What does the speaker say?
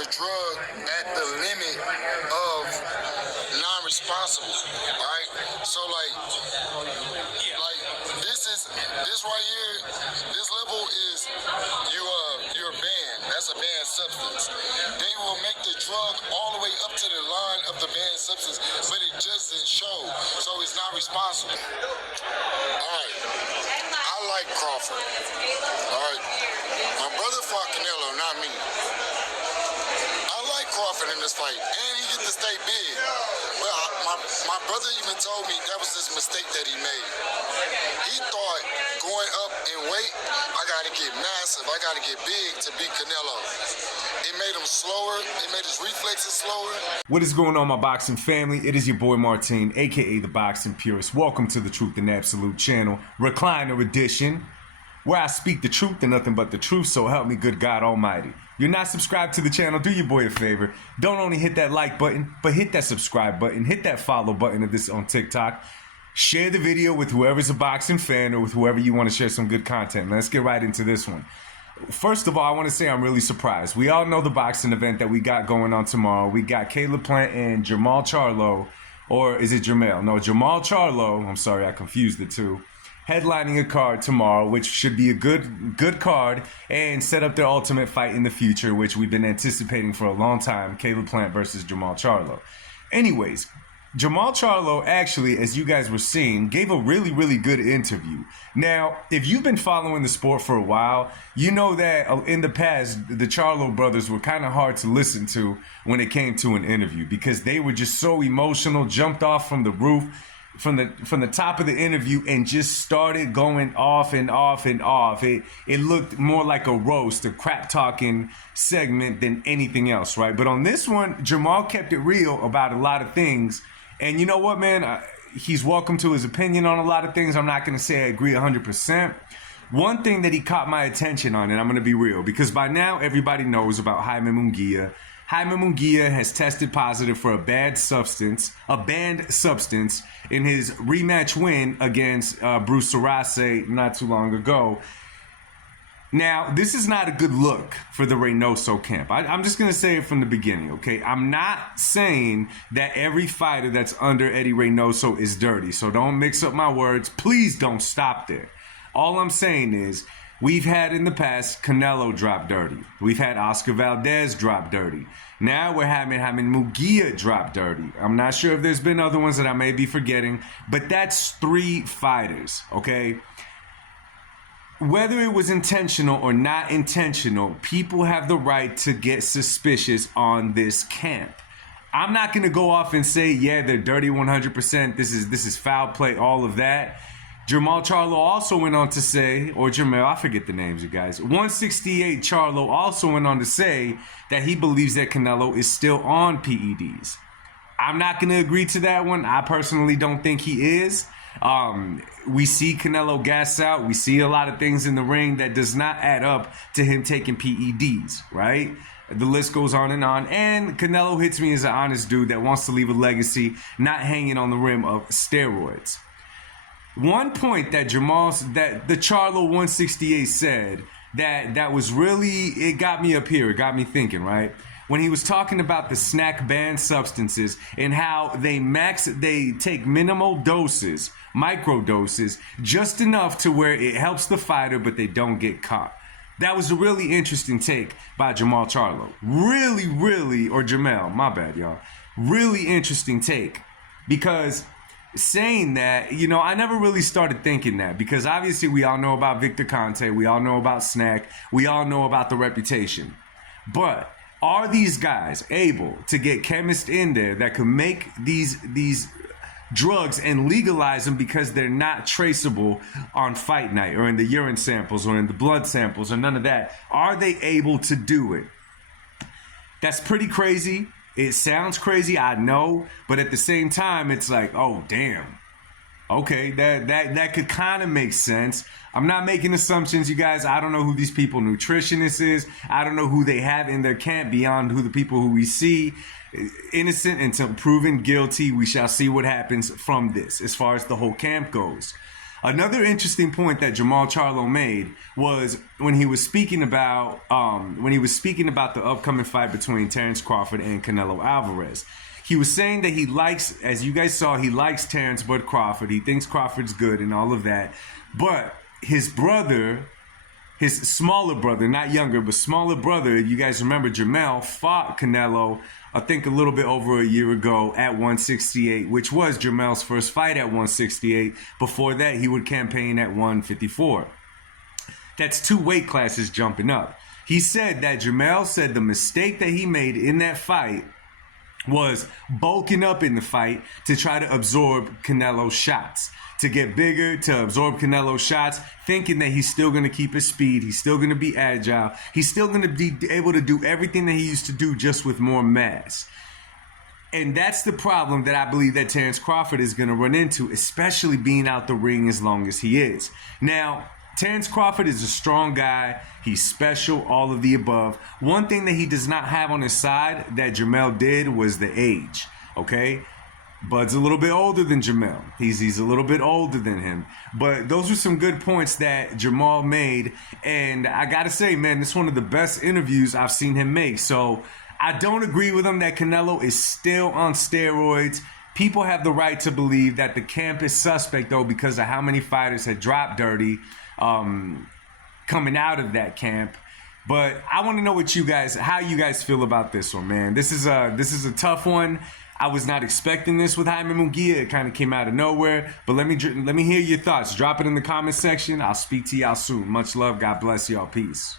the drug at the limit of non-responsible, right? So like this right here, this level is you're banned. That's a banned substance. They will make the drug all the way up to the line of the banned substance, but it just doesn't show, so it's not responsible. All right, I like Crawford. All right, my brother fought Canelo, not me. I like Crawford in this fight, and he get to stay big. Well, my brother even told me that was this mistake that he made. He thought going up in weight, I gotta get massive, I gotta get big to beat Canelo. It made him slower, it made his reflexes slower. What is going on, my boxing family? It is your boy Martin, aka the Boxing Purist. Welcome to the Truth and Absolute channel, Recliner Edition, where I speak the truth and nothing but the truth, so help me good God Almighty. You're not subscribed to the channel, do your boy a favor. Don't only hit that like button, but hit that subscribe button, hit that follow button of this on TikTok. Share the video with whoever's a boxing fan or with whoever you want to share some good content. Let's get right into this one. First of all, I want to say I'm really surprised. We all know the boxing event that we got going on tomorrow. We got Caleb Plant and Jermall Charlo, or is it Jermall? No, Jermall Charlo. I'm sorry, I confused the two. Headlining a card tomorrow, which should be a good card, and set up their ultimate fight in the future, which we've been anticipating for a long time, Caleb Plant versus Jermall Charlo. Anyways, Jermall Charlo actually, as you guys were seeing, gave a really good interview. Now, if you've been following the sport for a while, you know that in the past, the Charlo brothers were kind of hard to listen to when it came to an interview because they were just so emotional, jumped off from the roof, from the top of the interview and just started going off and off and off. It looked more like a roast, a crap talking segment than anything else, right? But on this one, Jermall kept it real about a lot of things. And you know what, man? He's welcome to his opinion on a lot of things. I'm not going to say I agree 100%. One thing that he caught my attention on, and I'm going to be real, because by now everybody knows about Jaime Munguia. Jaime Munguia has tested positive for a banned substance in his rematch win against Bruce Sarase not too long ago. Now, this is not a good look for the Reynoso camp. I'm just going to say it from the beginning, okay? I'm not saying that every fighter that's under Eddie Reynoso is dirty, so don't mix up my words. Please don't stop there. All I'm saying is, we've had in the past Canelo drop dirty. We've had Oscar Valdez drop dirty. Now we're having Munguia drop dirty. I'm not sure if there's been other ones that I may be forgetting, but that's 3 fighters, okay? Whether it was intentional or not intentional, people have the right to get suspicious on this camp. I'm not going to go off and say, yeah, they're dirty 100%. This is foul play, all of that. Jermall Charlo also went on to say, or Jermall, I forget the names, you guys. 168 Charlo also went on to say that he believes that Canelo is still on PEDs. I'm not going to agree to that one. I personally don't think he is. We see Canelo gas out. We see a lot of things in the ring that does not add up to him taking PEDs, right? The list goes on. And Canelo hits me as an honest dude that wants to leave a legacy, not hanging on the rim of steroids. One point that the Charlo 168 said that was really, it got me up here. It got me thinking, right? When he was talking about the snack banned substances and how they take minimal doses, micro doses, just enough to where it helps the fighter, but they don't get caught. That was a really interesting take by Jermall Charlo. Really, or Jermall, my bad, y'all. Really interesting take. Because saying that, you know, I never really started thinking that, because obviously we all know about Victor Conte, we all know about Snack, we all know about the reputation. But are these guys able to get chemists in there that could make these drugs and legalize them because they're not traceable on fight night or in the urine samples or in the blood samples or none of that? Are they able to do it? That's pretty crazy. It sounds crazy, I know, but at the same time, it's like, oh, damn. Okay, that could kind of make sense. I'm not making assumptions, you guys. I don't know who these people nutritionists is. I don't know who they have in their camp beyond who the people who we see. Innocent until proven guilty. We shall see what happens from this as far as the whole camp goes. Another interesting point that Jermall Charlo made was when he was speaking about the upcoming fight between Terence Crawford and Canelo Alvarez. He was saying that he likes, as you guys saw, he likes Terence but Crawford. He thinks Crawford's good and all of that. But his brother, his smaller brother, not younger, but smaller brother, you guys remember Jermall fought Canelo, I think a little bit over a year ago at 168, which was Jermall's first fight at 168. Before that, he would campaign at 154. That's 2 weight classes jumping up. He said that Jermall said the mistake that he made in that fight was bulking up in the fight to try to absorb Canelo's shots, to get bigger, to absorb Canelo's shots, thinking that he's still going to keep his speed, he's still going to be agile, he's still going to be able to do everything that he used to do just with more mass. And that's the problem that I believe that Terence Crawford is going to run into, especially being out the ring as long as he is. Now, Terence Crawford is a strong guy. He's special, all of the above. One thing that he does not have on his side that Jermall did was the age, okay? Bud's a little bit older than Jermall. He's a little bit older than him. But those are some good points that Jermall made. And I got to say, man, this is one of the best interviews I've seen him make. So I don't agree with him that Canelo is still on steroids. People have the right to believe that the camp is suspect, though, because of how many fighters had dropped dirty coming out of that camp. But I want to know how you guys feel about this one, man. This is a tough one. I was not expecting this with Jaime Munguia. It kind of came out of nowhere. But let me hear your thoughts. Drop it in the comment section. I'll speak to y'all soon. Much love. God bless y'all. Peace.